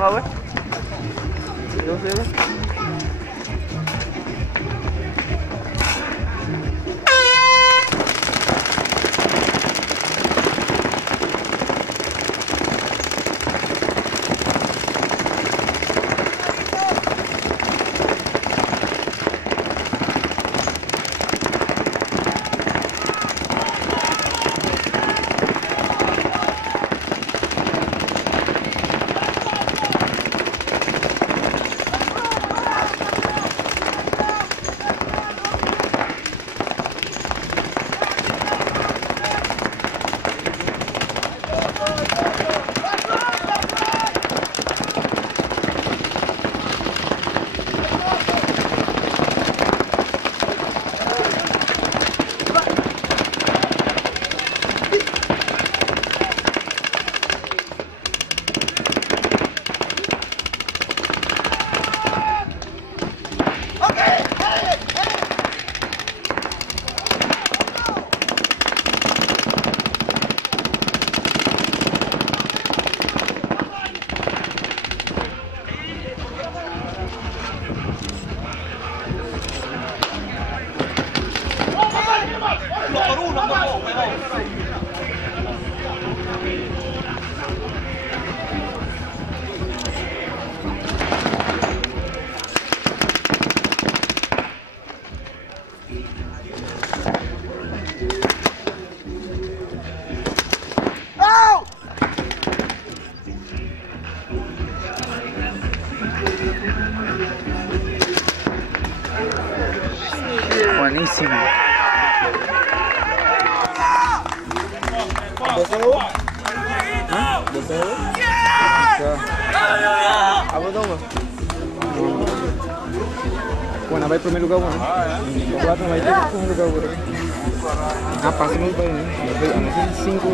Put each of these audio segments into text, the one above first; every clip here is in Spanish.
vamos a ver. No se ve. Buenísimo. ¿Ah? Bueno, va el primer lugar, bueno. Los cuatro va el primer lugar, bueno. Ah, pasamos para ahí. Vamos a hacer 5.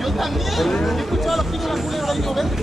Yo también, he escuchado los picos de la culebra y yo verde.